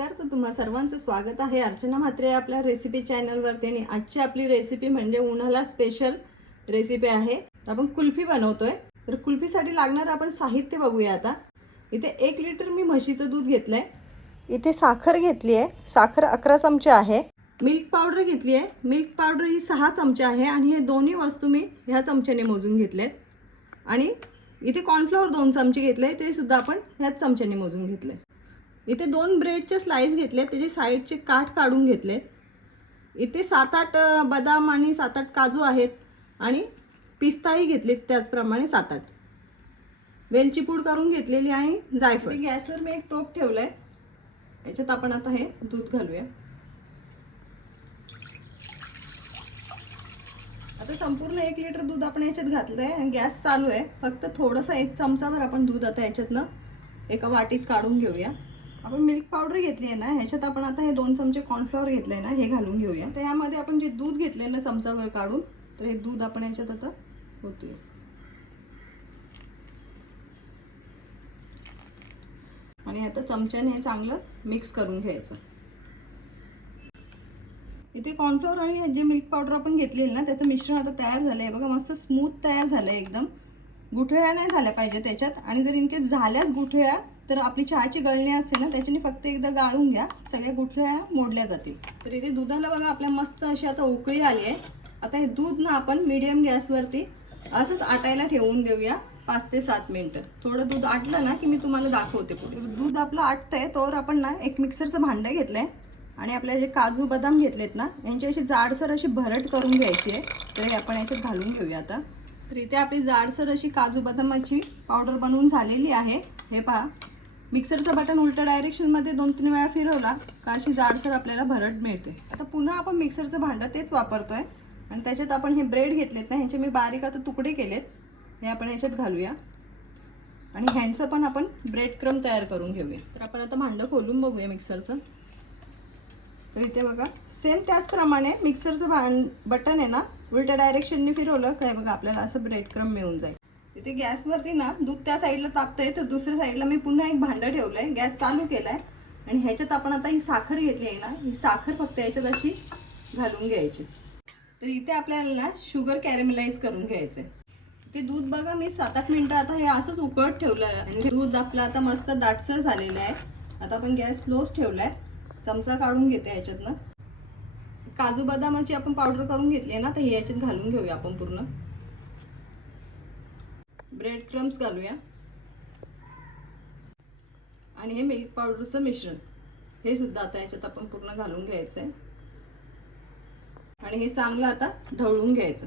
नमस्कार तर तुम्हा सर्वांचं स्वागत आहे. अर्चना म्हात्रे आपल्या रेसिपी चॅनलवरती आणि आजची आपली रेसिपी म्हणजे उन्हाळा स्पेशल रेसिपी आहे. तर आपण कुल्फी बनवतोय. तर कुल्फीसाठी लागणारं आपण साहित्य बघूया आता. इथे एक लिटर मी म्हशीचं दूध घेतलंय. इथे साखर घेतली आहे. साखर अकरा चमचे आहे. मिल्क पावडर घेतली आहे. मिल्क पावडर ही सहा चमचे आहे आणि हे दोन्ही वस्तू मी ह्या चमच्याने मोजून घेतलेत. आणि इथे कॉर्नफ्लॉवर दोन चमचे घेतले ते सुद्धा आपण ह्याच चमच्याने मोजून घेतले इथे दोन ब्रेडचे स्लाईस घेतले त्याचे साईडचे काठ काढून घेतले इथे सात आठ बदाम आणि सात आठ काजू आहेत आणि पिस्ताही घेतले त्याचप्रमाणे सात आठ वेलची पूड करून घेतलेली आणि जायफळ. गॅसवर मी एक टोप ठेवलं आहे याच्यात आपण आता हे दूध घालूया. आता संपूर्ण एक लिटर दूध आपण याच्यात घातलं आहे आणि गॅस चालू आहे. फक्त थोडंसं एक चमचाभर आपण दूध आता याच्यातनं एका वाटीत काढून घेऊया. आपण मिल्क पावडर घेतली आहे ना ह्याच्यात आपण आता हे दोन चमचे कॉर्नफ्लॉवर घेतले ना हे घालून घेऊया. तर यामध्ये आपण जे दूध घेतले ना चमचाभर काढून तर हे दूध आपण याच्यात आता होतोय आणि आता चमच्याने हे चांगलं मिक्स करून घ्यायचं. इथे कॉर्नफ्लॉवर आणि जे मिल्क पावडर आपण घेतलेली ना त्याचं मिश्रण आता तयार झालं आहे बघा मस्त स्मूथ तयार झालं आहे एकदम. गुठळ्या नाही झाल्या पाहिजे त्याच्यात. आणि जर इनकेस झाल्याच गुठळ्या तर आपली चहाची गळणी असते ना त्याच्याने फक्त एकदा गाळून घ्या. सगळ्या गुठळ्या मोडल्या जातील. तर इथे दुधाला बघा आपल्या मस्त अशी आता उकळी आली आहे. आता हे दूध ना आपण मीडियम गॅसवरती असंच आटायला ठेवून देऊया पाच ते सात मिनटं. थोडं दूध आटलं ना की मी तुम्हाला दाखवते पुढे. दूध आपलं आटतंय तोवर आपण ना एक मिक्सरचं भांडं घेतलंय आणि आपल्या जे काजू बदाम घेतलेत ना यांची अशी जाडसर अशी भरट करून घ्यायची आहे. तर हे आपण याच्यात घालून घेऊया आता. तर इथे आपली जाडसर अशी काजू बदामाची पावडर बनवून झालेली आहे. हे पहा. मिक्सरचं बटन उलट्या डायरेक्शनमध्ये दोन तीन वेळा फिरवला का अशी जाडसर आपल्याला भरट मिळते. आता पुन्हा आपण मिक्सरचं भांडं तेच वापरतो आहे आणि त्याच्यात आपण हे ब्रेड घेतलेत ना ह्याचे मी बारीक आता तुकडे केलेत. हे आपण याच्यात घालूया. आणि ह्यांचं पण आपण ब्रेड क्रम तयार करून घेऊया. तर आपण आता भांडं खोलून बघूया मिक्सरचं. तर इथे बघा सेम त्याचप्रमाणे मिक्सरचं भांड बटन आहे ना उलट्या डायरेक्शनने फिरवलं काय बघा आपल्याला असं ब्रेड क्रम मिळून जाईल. तिथे गॅसवरती ना दूध त्या साईडला तापतंय तर दुसऱ्या साईडला मी पुन्हा एक भांडं ठेवलंय. गॅस चालू केलाय. आणि ह्याच्यात आपण आता ही साखर घेतली आहे ना ही साखर फक्त याच्यात अशी घालून घ्यायची. तर इथे आपल्याला ना शुगर कॅरेमलाइज करून घ्यायचंय. ते दूध बघा मी सात आठ मिनटं आता हे असंच उकळत ठेवलं आणि दूध आपलं आता मस्त दाटसर झालेलं आहे. आता आपण गॅस स्लोच ठेवलाय. चमचा काढून घेते याच्यातनं. काजू बदामाची आपण पावडर करून घेतली आहे ना तर हे याच्यात घालून घेऊया आपण पूर्ण. ब्रेड क्रम्स घालूया. आणि हे मिल्क पावडरचं मिश्रण. हे सुद्धा आता याच्यात आपण पूर्ण घालून घ्यायचं आहे आणि हे चांगलं आता ढवळून घ्यायचं.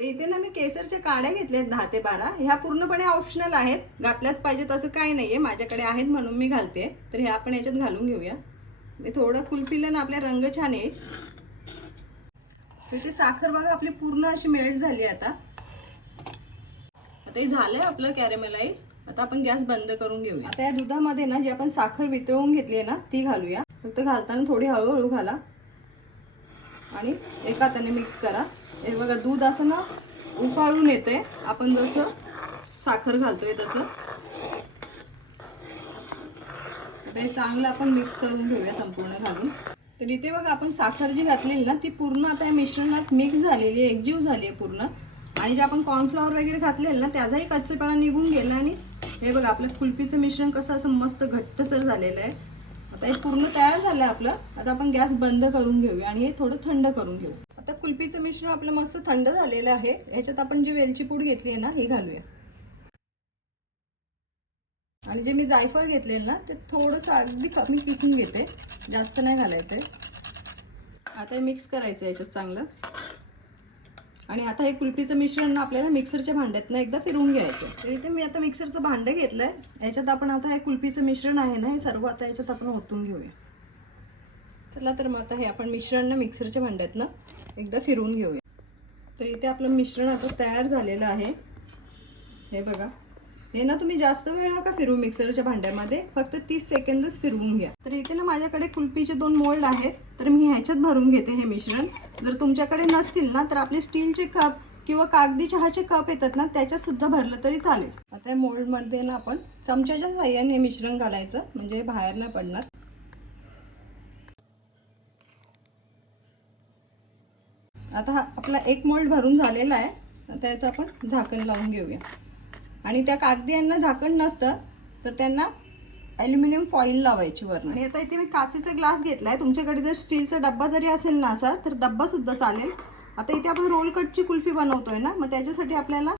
इथे ना मी केसरच्या काड्या घेतल्यात दहा ते बारा. ह्या पूर्णपणे ऑप्शनल आहेत. घातल्याच पाहिजेत असं काही नाहीये. माझ्याकडे आहेत म्हणून मी घालते. तर हे आपण याच्यात घालून घेऊया. थोडं कुल्फीला ना आपल्या रंग छान येईल. ते साखर बघा आपली पूर्ण अशी मेल्ट झाली आता. आता हे झालंय आपलं कॅरेमलाइज आता आपण गॅस बंद करून घेऊया. आता या दुधामध्ये ना जी आपण साखर वितळवून घेतली आहे ना ती घालूया. फक्त घालताना थोडी हळूहळू घाला. आणि एका हाताने मिक्स करा. हे बघा दूध असं ना उफाळून येते आपण जसं साखर घालतोय तसं. ते चांगलं आपण मिक्स करून घेऊया संपूर्ण घालून. तर इथे बघा आपण साखर जी घातलेली ना ती पूर्ण आता या मिश्रणात मिक्स झालेली आहे एकजीव झाली आहे पूर्ण. आणि जे आपण कॉर्नफ्लॉवर वगैरे घातलेलं ना त्याचाही कच्चेपणा निघून गेला आणि हे बघा आपलं कुल्फीचं मिश्रण कसं असं मस्त घट्टसर झालेलं आहे. आता हे पूर्ण तयार झालं आपलं. आता आपण गॅस बंद करून घेऊया आणि हे थोडं थंड करून घेऊ. आता कुल्फीचं मिश्रण आपलं मस्त थंड झालेलं आहे. ह्याच्यात आपण जी वेलची पूड घेतली आहे ना हे घालूया. आणि जे मी जायफळ घेतलेलं ना ते थोडंसं अगदी कमी किसून घेते. जास्त नाही घालायचंय. आता हे मिक्स करायचं आहे याच्यात चांगलं. आणि आता हे कुल्फीचं मिश्रण ना आपल्याला मिक्सरच्या भांड्यातनं एकदा फिरवून घ्यायचं तर इथे मी आता मिक्सरचं भांडं घेतलं आहे याच्यात आपण आता हे कुल्फीचं मिश्रण आहे ना हे सर्व आता याच्यात आपण ओतून घेऊया. चला तर मग आता हे आपण मिश्रण ना मिक्सरच्या भांड्यातनं एकदा फिरवून घेऊया. तर इथे आपलं मिश्रण आता तयार झालेलं आहे. हे बघा. हे ना तुम्ही जास्त वेळ नका फिरवू मिक्सरच्या भांड्यामध्ये फक्त तीस सेकंदच फिरवून घ्या. तर इथे ना माझ्याकडे कुल्फीचे दोन मोल्ड आहेत तर मी ह्याच्यात भरून घेते हे मिश्रण. जर तुमच्याकडे नसतील ना तर आपले स्टीलचे कप किंवा कागदी चहाचे कप येतात ना त्याच्यात सुद्धा भरलं तरी चालेल. आता या मोल्डमध्ये ना आपण चमच्याच्या साह्याने हे मिश्रण घालायचं म्हणजे बाहेर नाही पडणार. आता हा आपला एक मोल्ड भरून झालेला आहे आता याचं आपण झाकण लावून घेऊया. आणि त्या कागदी यांना झाकण नसतं तर त्यांना ॲल्युमिनियम फॉईल लावायची वरून. आणि आता इथे मी काचेचा ग्लास घेतला आहे तुमच्याकडे जर स्टीलचा डब्बा जरी असेल ना असा तर डब्बासुद्धा चालेल. आता इथे आपण रोल कटची कुल्फी बनवतोय ना मग त्याच्यासाठी आपल्याला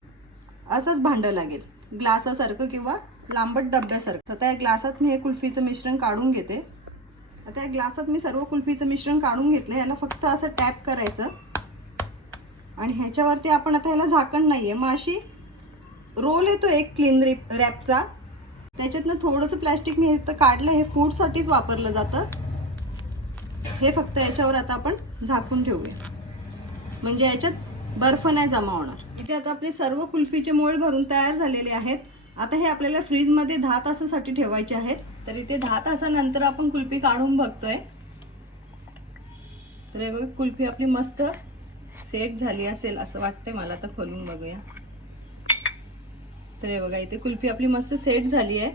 असंच भांडं लागेल. ग्लासासारखं किंवा लांबट डब्यासारखं. आता या ग्लासात मी हे कुल्फीचं मिश्रण काढून घेते. आता या ग्लासात मी सर्व कुल्फीचं मिश्रण काढून घेतलं याला फक्त असं टॅप करायचं. आणि ह्याच्यावरती आपण आता ह्याला झाकण नाही आहे मग अशी रोल येतो एक क्लीन रिप रॅपचा. त्याच्यातनं थोडंसं प्लॅस्टिक मी तर काढलं हे फूडसाठीच वापरलं जातं. हे फक्त याच्यावर आता आपण झाकून ठेवूया. म्हणजे याच्यात बर्फ नाही जमा होणार. इथे आता आपले सर्व कुल्फीचे मोळ भरून तयार झालेले आहेत. आता हे आपल्याला फ्रीजमध्ये दहा तासासाठी ठेवायचे आहेत. तर इथे दहा तासानंतर आपण कुल्फी काढून बघतोय. तर हे बघा कुल्फी आपली मस्त सेट झाली असेल असं वाटतंय मला. आता खोलून बघूया. तर हे बघा इथे कुल्फी आपली मस्त सेट झाली आहे.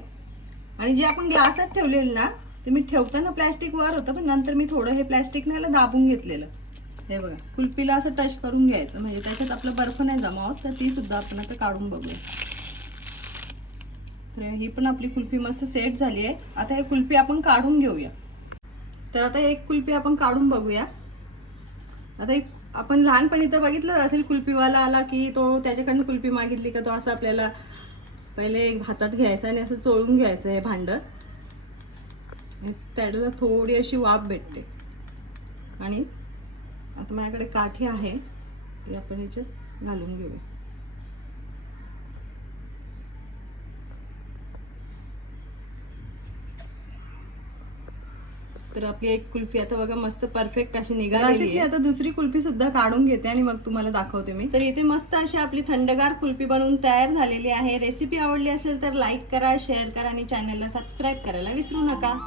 आणि जे आपण ग्लासात ठेवलेलं ना ते मी ठेवताना प्लॅस्टिक वर होतं पण नंतर मी थोडं हे प्लॅस्टिक नाही दाबून घेतलेलं. हे बघा कुल्फीला असं टच करून घ्यायचं. म्हणजे त्याच्यात आपलं बर्फ नाही जमा होत तर ती सुद्धा आपण आता काढून बघूया. तर ही पण आपली कुल्फी मस्त सेट झाली आहे. आता हे कुल्फी आपण काढून घेऊया. तर आता एक कुल्फी आपण काढून बघूया. आता एक आपण लहानपणी तर बघितलं असेल कुल्फीवाला आला की तो त्याच्याकडनं कुल्फी मागितली का तो असं आपल्याला पहिले एक हातात घ्यायचं आणि असं चोळून घ्यायचं हे भांडं. आणि त्याला थोडी अशी वाफ भेटते. आणि आता माझ्याकडे काठी आहे ती आपण याच्यात घालून घेऊया. तर आपली एक कुल्फी आता बघा मस्त परफेक्ट अशी निघाली मी आता दुसरी कुल्फी सुद्धा काढून घेते आणि मग तुम्हाला दाखवते मी. तर इथे मस्त अशी आपली थंडगार कुल्फी बनवून तयार झालेली आहे. रेसिपी आवडली असेल तर लाईक करा शेअर करा आणि चॅनलला सबस्क्राईब करायला विसरू नका.